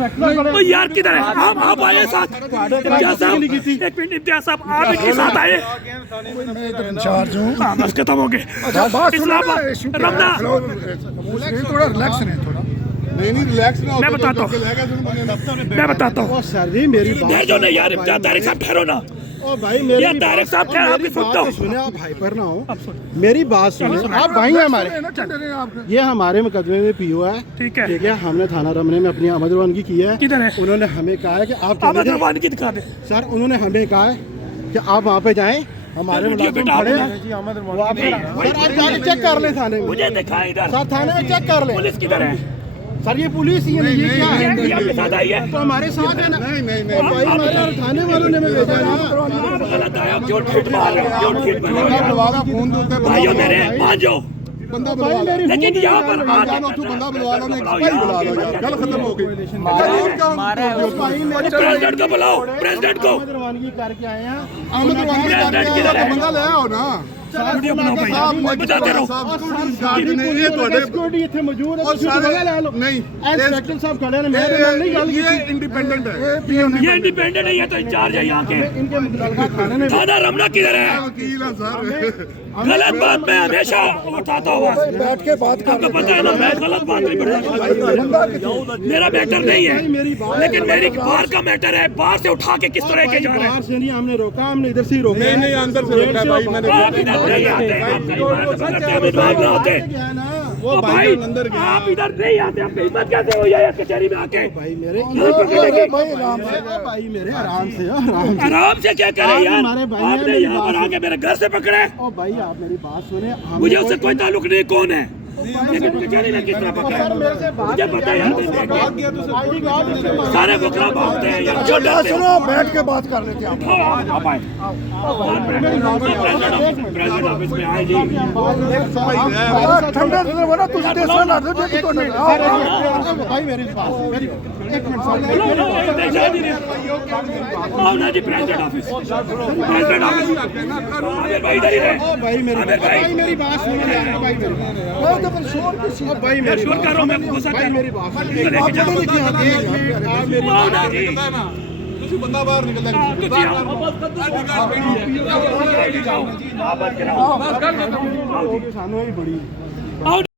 तो यार किधर है? आप आए साथ। इम्तियाज साहब, एक मिनट इम्तियाज साहब, आप इनके साथ आए। इंचार्ज हूँ। हाँ बस खत्म हो गए। इस्लामाबाद रमना, थोड़ा रिलैक्स है थोड़ा। नहीं रिलैक्स ना। मैं बताता हूँ सर जी मेरी बात जो नहीं यार, तारिक साहब ठहरो ना। ओ भाई मेरी ये तारिक साहब क्या आपकी सुनता हूँ। सुने, आप हाइपर ना हो, मेरी बात सुने। आप भाई हैं हमारे, ये हमारे मुकदमे में पीओ है। ठीक है। ठीक है, हमने थाना रमने में अपनी आमद रवानगी की है। किधर है? उन्होंने हमें कहा है कि आप आमद रवानगी दिखा दे सर, उन्होंने हमें कहा है कि आप वहाँ पे जाएं, हमारे मुलाजिम खड़े हैं। वो आप सर आप जाके चेक कर लें थाने में। मुझे दिखा इधर। सर थाने में चेक कर लें। पुलिस किधर है? सर ये पुलिस ही है, ये क्या है? ये आपके साथ आई है? तो हमारे साथ है ना। नहीं ओ भाई हमारे थाने वालों ने हमें भेजा है ना। आप गलत आए, आप झूठ फीट मार रहे हो, झूठ फीट मार रहे हो। बुलवा लो, फोन दे उत्ते भाइयों मेरे मान जाओ, बंदा बुलवा लो। लेकिन यहाँ पर जानो तू बंदा बुलवा लो, नहीं भाई बुला लो यार, गल खत्म हो गई। प्रेसिडेंट को बुलाओ, प्रेसिडेंट को। आमद रवानगी करके आए हैं। आमद रवानगी करके बंदा ले आओ ना। वीडियो बनाओ भाई, बजाते रहो। ये ਤੁਹਾਡੇ सिक्योरिटी ਇੱਥੇ ਮੌਜੂਦ ਹੈ, ਤੁਸੀਂ सारे ਬਗਾ ਲੈ ਲਓ। नहीं, इंस्पेक्टर साहब खड़े हैं, मेरे नाम नहीं गल ये इंडिपेंडेंट है। ये इंडिपेंडेंट नहीं है तो इंचार्ज है यहाँ के। इनके मुतलका थाने ने थाना रमना किधर है? वकील है सर। गलत बात मैं हमेशा उठाता हूँ। बैठ के बात कर। आपको पता है ना, मैं गलत बात नहीं बढ़ाता। मेरा मैटर नहीं है, लेकिन मेरी बाहर का मैटर है। बाहर से उठा के किस तरह के जा रहे हैं? बाहर से नहीं हमने रोका, हमने इधर से ही रोका। नहीं नहीं अंदर से रोका भाई मैंने। आप इधर नहीं आते, आप कहीं बाहर से करते हैं, हम इधर नहीं आते। वो ओ भाई आप इधर नहीं आते, आपकी हिम्मत कैसे हो जाए कचहरी में आके? भाई मेरे भाई आराम से। भाई मेरे आराम से आराम से। आराम से क्या करें यार? हमारे भाई हैं, आपने मेरी यहाँ पर बात आके मेरे घर से पकड़े। ओ भाई आप मेरी बात सुने। मुझे उससे कोई ताल्लुक नहीं, कौन है, लेकिन कचहरी में किस तरह पकड़ा मुझे पता है यार। सारे बकरा भागते हैं यार, जो डरते हैं। सुनो, बैठ के बात कर लेते हैं। आप आए। प्रेसिडेंट ऑफिस में आए नहीं। ठंडे से बोला तुझे टेंशन ना दे तो ना। भाई मेरी बात एक मिनट आओ ना जी, president office, president office. Aamir भाई इधर ही रहे। भाई भाई मेरी बात सुनिए यार। भाई मेरी शोर किसी भाई मैं शोर कर रहा हूँ, मैं गुस्सा कर मेरी रहा बात हूँ। लेके जाओ। आप मेरी आओ ना जी। ਤੁਸੀਂ ਬੰਦਾ ਬਾਹਰ ਨਿਕਲਦਾ ਨਹੀਂ। ਤੁਸੀਂ आओ। ਸਾਨੂੰ ਹੀ बड़ी आओ।